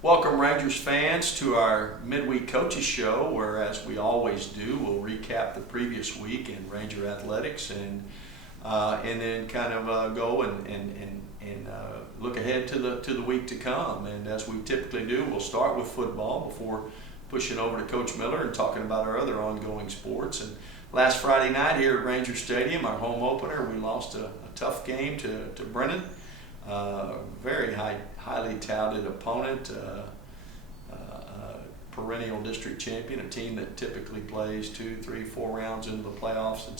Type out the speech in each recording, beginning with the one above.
Welcome Rangers fans to our midweek coaches show, where as we always do, we'll recap the previous week in Ranger athletics and then kind of go and look ahead to the week to come. And as we typically do, we'll start with football before pushing over to Coach Miller and talking about our other ongoing sports. And last Friday night here at Ranger Stadium, our home opener, we lost a tough game to Brennan. Very highly touted opponent, perennial district champion, a team that typically plays 2, 3, 4 rounds into the playoffs in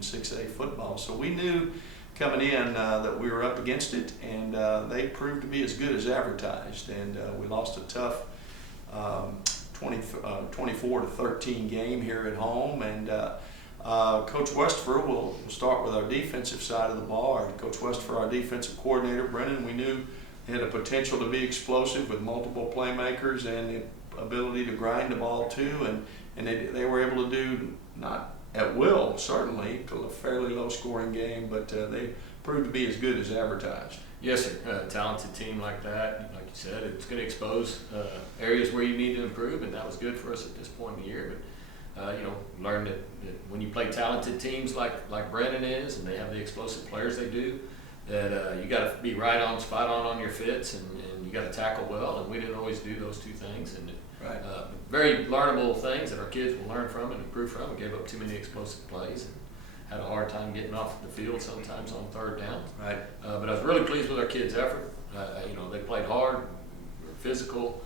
6A football. So we knew coming in that we were up against it, and they proved to be as good as advertised. And we lost a tough 24-13 game here at home. And Coach Westphal will start with our defensive side of the ball. Coach Westphal, our defensive coordinator, Brennan, we knew had a potential to be explosive with multiple playmakers and the ability to grind the ball too. And they were able to do, not at will, certainly, a fairly low scoring game, but they proved to be as good as advertised. Yes, sir. A talented team like that, like you said, it's going to expose areas where you need to improve, and that was good for us at this point in the year. But learn that when you play talented teams like Brennan is, and they have the explosive players they do, that you got to be right on, spot on your fits, and you got to tackle well. And we didn't always do those two things, and very learnable things that our kids will learn from and improve from. We gave up too many explosive plays and had a hard time getting off the field sometimes on third down. Right. But I was really pleased with our kids' effort. They played hard, were physical.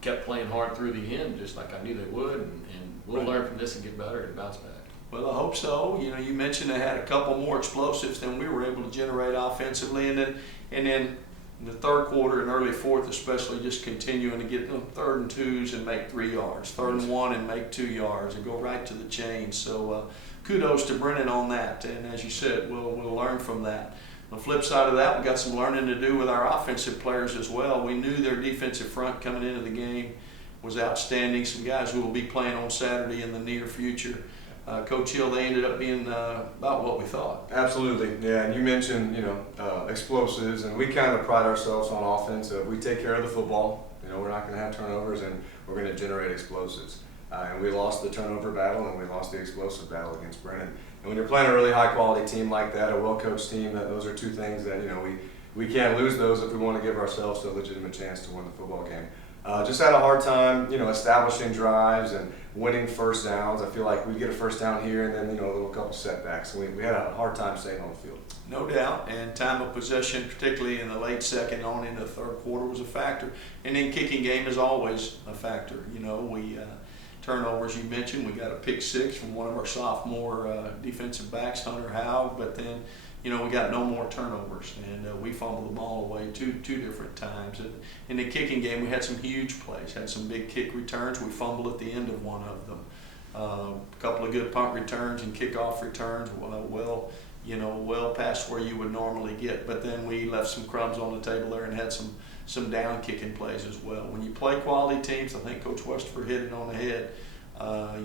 Kept playing hard through the end, just like I knew they would, and we'll learn from this and get better and bounce back. Well, I hope so. You mentioned they had a couple more explosives than we were able to generate offensively, and then in the third quarter and early fourth, especially, just continuing to get them 3rd and 2s and make 3 yards, 3rd and 1 and make 2 yards, and go right to the chain. So kudos to Brennan on that, and as you said, we'll learn from that. On the flip side of that, we got some learning to do with our offensive players as well. We knew their defensive front coming into the game was outstanding. Some guys who will be playing on Saturday in the near future. Coach Hill, they ended up being about what we thought. Absolutely, yeah. And you mentioned, explosives, and we kind of pride ourselves on offense. We take care of the football. We're not going to have turnovers, and we're going to generate explosives. And we lost the turnover battle, and we lost the explosive battle against Brennan. And when you're playing a really high-quality team like that, a well-coached team, those are two things that we can't lose those if we want to give ourselves a legitimate chance to win the football game. Just had a hard time, establishing drives and winning first downs. I feel like we get a first down here and then, a little couple setbacks. So we had a hard time staying on the field. No doubt, and time of possession, particularly in the late second on into the third quarter, was a factor. And then kicking game is always a factor. We turnovers, you mentioned, we got a pick 6 from one of our sophomore defensive backs, Hunter Howe, but then we got no more turnovers, and we fumbled the ball away two different times. And in the kicking game, we had some huge plays, had some big kick returns. We fumbled at the end of one of them. A couple of good punt returns and kickoff returns, well past where you would normally get. But then we left some crumbs on the table there and had some down kicking plays as well. When you play quality teams, I think Coach Westphal hit it on the head.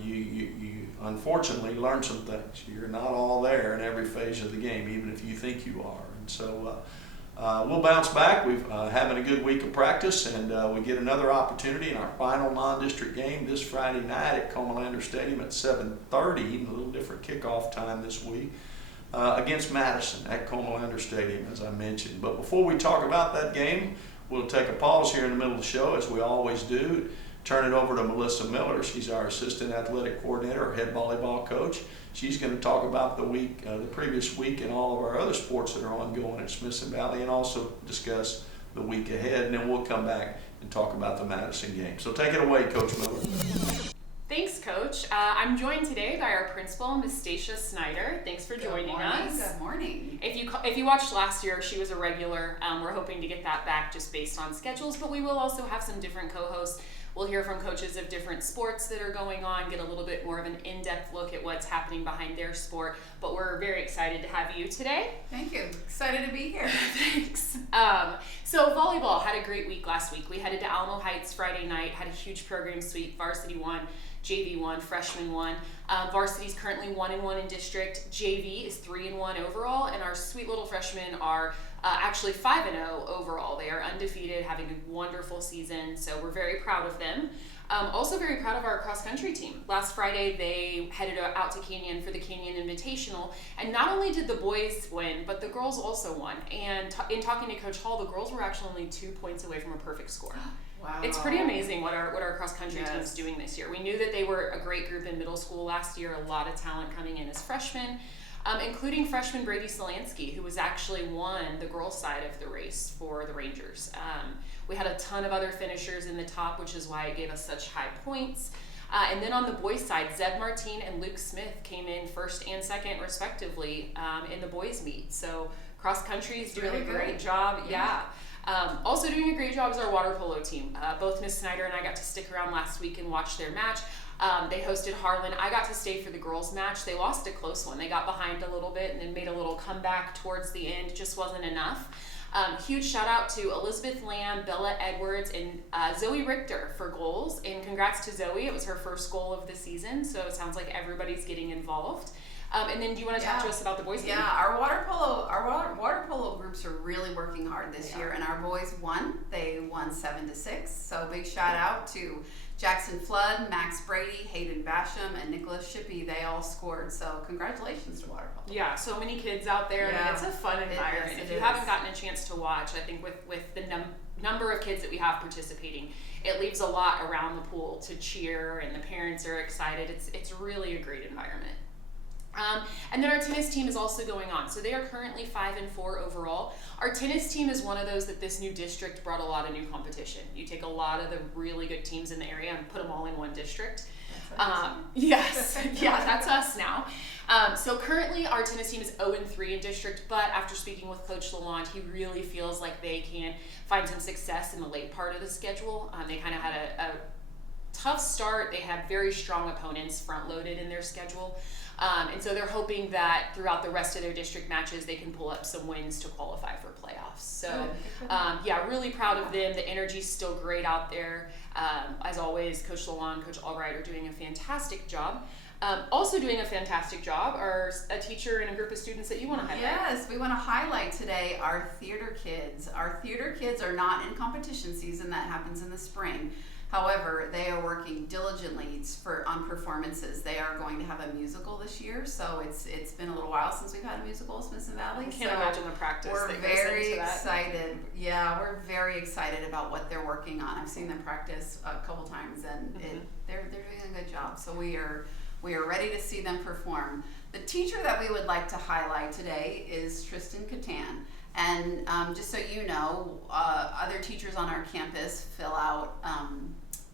You unfortunately learn some things. You're not all there in every phase of the game, even if you think you are. And so we'll bounce back. We've having a good week of practice, and we get another opportunity in our final non-district game this Friday night at Comalander Stadium at 7:30, a little different kickoff time this week, against Madison at Comalander Stadium, as I mentioned. But before we talk about that game, we'll take a pause here in the middle of the show, as we always do. Turn it over to Melissa Miller. She's our assistant athletic coordinator, our head volleyball coach. She's going to talk about the previous week, and all of our other sports that are ongoing at Smithson Valley, and also discuss the week ahead. And then we'll come back and talk about the Madison game. So take it away, Coach Miller. Thanks, Coach. I'm joined today by our principal, Ms. Stacia Snyder. Thanks for joining us. Good morning. If you watched last year, she was a regular. We're hoping to get that back just based on schedules, but we will also have some different co-hosts. We'll hear from coaches of different sports that are going on, get a little bit more of an in-depth look at what's happening behind their sport, but we're very excited to have you today. Thank you. Excited to be here. Thanks. So volleyball had a great week last week. We headed to Alamo Heights Friday night, had a huge program sweep. Varsity won, JV won, freshman won. Varsity's currently 1-1 in district. JV is 3-1 overall, and our sweet little freshmen are actually 5-0 overall. They are undefeated, having a wonderful season, so we're very proud of them. Also very proud of our cross-country team. Last Friday, they headed out to Canyon for the Canyon Invitational, and not only did the boys win, but the girls also won. And in talking to Coach Hall, the girls were actually only 2 points away from a perfect score. Wow. It's pretty amazing what our cross-country team is doing this year. We knew that they were a great group in middle school last year, a lot of talent coming in as freshmen, including freshman Brady Solansky, who was actually won the girls' side of the race for the Rangers. We had a ton of other finishers in the top, which is why it gave us such high points. And then on the boys' side, Zed Martin and Luke Smith came in first and second, respectively, in the boys' meet. So cross-country is doing really a great good. job. Yeah. Also doing a great job is our water polo team. Both Miss Snyder and I got to stick around last week and watch their match. They hosted Harlan. I got to stay for the girls' match. They lost a close one. They got behind a little bit and then made a little comeback towards the end. Just wasn't enough. Huge shout out to Elizabeth Lamb, Bella Edwards, and Zoe Richter for goals. And congrats to Zoe. It was her first goal of the season, so it sounds like everybody's getting involved. And then do you want to talk to us about the boys' team? Yeah, our water polo groups are really working hard this year, and our boys won. They won 7-6. So big shout out to Jackson Flood, Max Brady, Hayden Basham, and Nicholas Shippey. They all scored. So congratulations to water polo. Yeah, so many kids out there. Yeah. I mean, it's a fun environment. If you haven't gotten a chance to watch, I think with the number of kids that we have participating, it leaves a lot around the pool to cheer, and the parents are excited. It's really a great environment. And then our tennis team is also going on. So they are currently 5-4 overall. Our tennis team is one of those that this new district brought a lot of new competition. You take a lot of the really good teams in the area and put them all in one district. Yes, yeah, that's us now. So currently our tennis team is 0-3 in district, but after speaking with Coach Lalonde, he really feels like they can find some success in the late part of the schedule. They kind of had a tough start. They had very strong opponents front-loaded in their schedule. And so they're hoping that throughout the rest of their district matches, they can pull up some wins to qualify for playoffs. So, yeah, really proud of them. The energy's still great out there. As always, Coach Lalonde, Coach Albright are doing a fantastic job. Also doing a fantastic job are a teacher and a group of students that you want to highlight. Yes, we want to highlight today our theater kids. Our theater kids are not in competition season. That happens in the spring. However, they are working diligently on performances. They are going to have a musical this year, so it's been a little while since we've had a musical at Smithson Valley. I can't imagine the practice. We're that goes very into that. excited. Yeah, we're very excited about what they're working on. I've seen them practice a couple times, and they're doing a good job. So we are ready to see them perform. The teacher that we would like to highlight today is Tristan Catan. And just so you know, other teachers on our campus fill out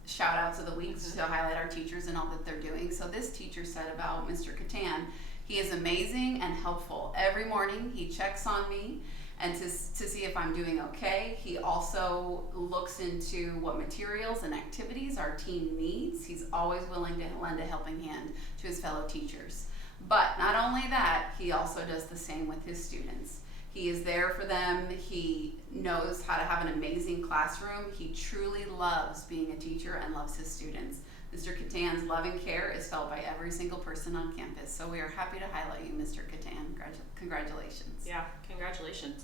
shout outs of the week to highlight our teachers and all that they're doing. So this teacher said about Mr. Catan, he is amazing and helpful. Every morning he checks on me and to see if I'm doing okay. He also looks into what materials and activities our team needs. He's always willing to lend a helping hand to his fellow teachers. But not only that, he also does the same with his students. He is there for them. He knows how to have an amazing classroom. He truly loves being a teacher and loves his students. Mr. Catan's love and care is felt by every single person on campus. So we are happy to highlight you, Mr. Catan. Congratulations. Yeah, congratulations.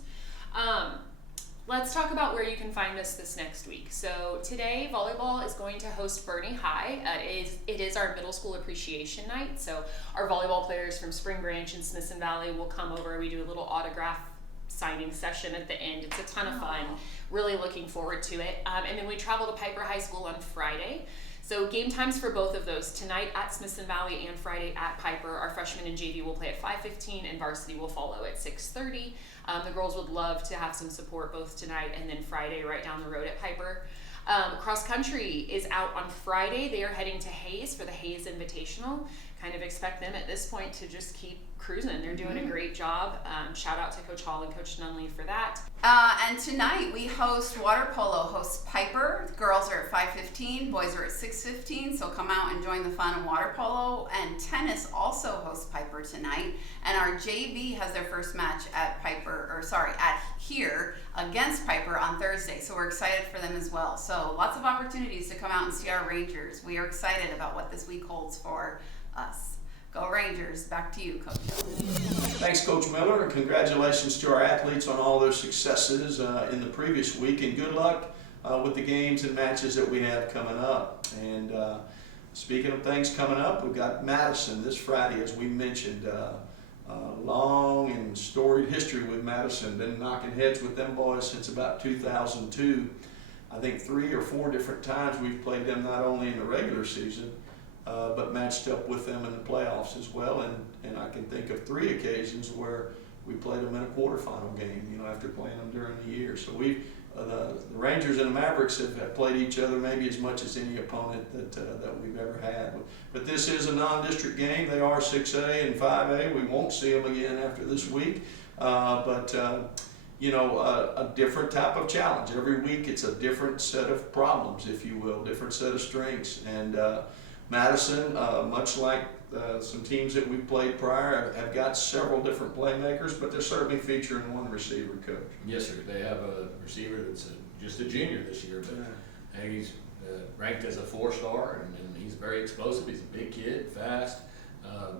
Let's talk about where you can find us this next week. So today, volleyball is going to host Bernie High. It is our middle school appreciation night. So our volleyball players from Spring Branch and Smithson Valley will come over. We do a little autograph signing session at the end. It's a ton of fun. Really looking forward to it. And then we travel to Piper High School on Friday. So game times for both of those, tonight at Smithson Valley and Friday at Piper. Our freshmen and JV will play at 5:15 and varsity will follow at 6:30. The girls would love to have some support both tonight and then Friday right down the road at Piper. Cross country is out on Friday. They are heading to Hayes for the Hayes Invitational. Kind of expect them at this point to just keep cruising. They're doing a great job. Shout out to Coach Hall and Coach Nunley for that. And tonight we host water polo, hosts Piper. Girls are at 5:15, boys are at 6:15, so come out and join the fun of water polo. And tennis also hosts Piper tonight. And our JV has their first match at here against Piper on Thursday. So we're excited for them as well. So lots of opportunities to come out and see our Rangers. We are excited about what this week holds for us. Go Rangers. Back to you, Coach. Thanks, Coach Miller, and congratulations to our athletes on all their successes in the previous week, and good luck with the games and matches that we have coming up. And speaking of things coming up, we've got Madison this Friday, as we mentioned. Long and storied history with Madison. Been knocking heads with them boys since about 2002. I think 3 or 4 different times we've played them, not only in the regular season, but matched up with them in the playoffs as well. And I can think of 3 occasions where we played them in a quarterfinal game, you know, after playing them during the year. So the Rangers and the Mavericks have played each other maybe as much as any opponent that we've ever had. But this is a non-district game. They are 6A and 5A. We won't see them again after this week. You know, a different type of challenge. Every week it's a different set of problems, if you will, different set of strengths. And Madison, much like some teams that we've played prior, have got several different playmakers, but they're certainly featuring one receiver, Coach. Yes, sir. They have a receiver that's just a junior this year, but he's ranked as a 4-star, and he's very explosive. He's a big kid, fast,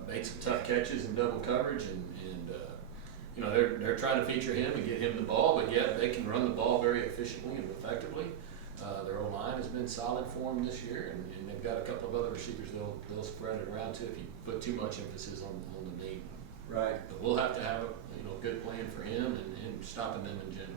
made some tough catches in double coverage, and you know, they're trying to feature him and get him the ball, but yeah, they can run the ball very efficiently and effectively. Their O-line has been solid for them this year, and they've got a couple of other receivers they'll spread it around to if you put too much emphasis on the name. Right. But we'll have to have a good plan for him and stopping them in general.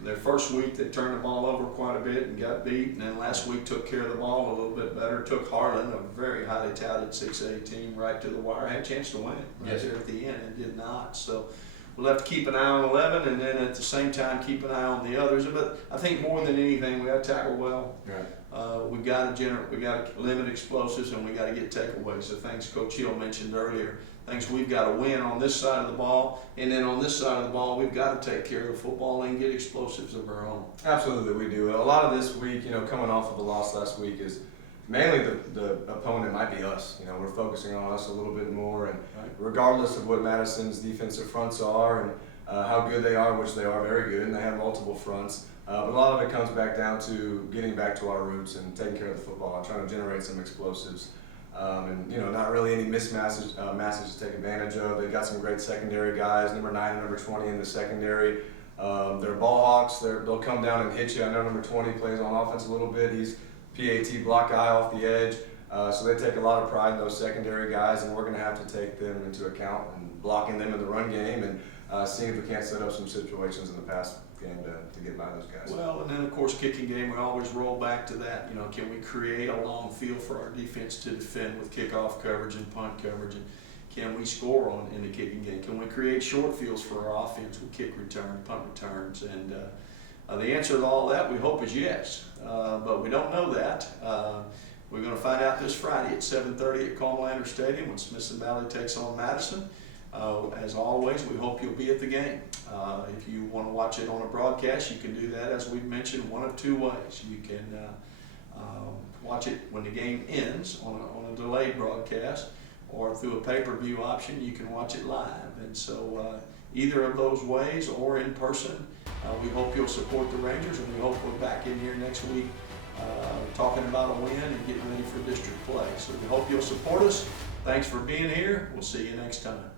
Their first week they turned the ball over quite a bit and got beat, and then last week took care of the ball a little bit better. Took Harlan, a very highly touted 6A team, right to the wire. Had a chance to win it right there at the end and did not. So we'll have to keep an eye on 11, and then at the same time keep an eye on the others. But I think more than anything, we got to tackle well. Right. We got to limit explosives, and we got to get takeaways. The things Coach Hill mentioned earlier, things we've got to win on this side of the ball, and then on this side of the ball, we've got to take care of the football and get explosives of our own. Absolutely, we do. A lot of this week, you know, coming off of the loss last week, is mainly the opponent might be us. You know, we're focusing on us a little bit more, and regardless of what Madison's defensive fronts are and how good they are, which they are very good, and they have multiple fronts. But a lot of it comes back down to getting back to our roots and taking care of the football and trying to generate some explosives. And, you know, not really any mismatches to take advantage of. They've got some great secondary guys, number 9 and number 20 in the secondary. They're ball hawks. They'll come down and hit you. I know number 20 plays on offense a little bit. He's PAT, block guy off the edge. So they take a lot of pride in those secondary guys, and we're going to have to take them into account and blocking them in the run game and seeing if we can't set up some situations in the pass game to get by those guys. Well, and then of course kicking game, we always roll back to that. You know, can we create a long field for our defense to defend with kickoff coverage and punt coverage, and can we score in the kicking game? Can we create short fields for our offense with kick return, punt returns? And the answer to all that, we hope, is yes, but we don't know that. We're going to find out this Friday at 7:30 at Comalander Stadium when Smithson Valley takes on Madison. As always, we hope you'll be at the game. If you want to watch it on a broadcast, you can do that, as we've mentioned, one of 2 ways. You can watch it when the game ends on a delayed broadcast, or through a pay-per-view option, you can watch it live. And so either of those ways or in person, we hope you'll support the Rangers, and we hope we're back in here next week talking about a win and getting ready for district play. So we hope you'll support us. Thanks for being here. We'll see you next time.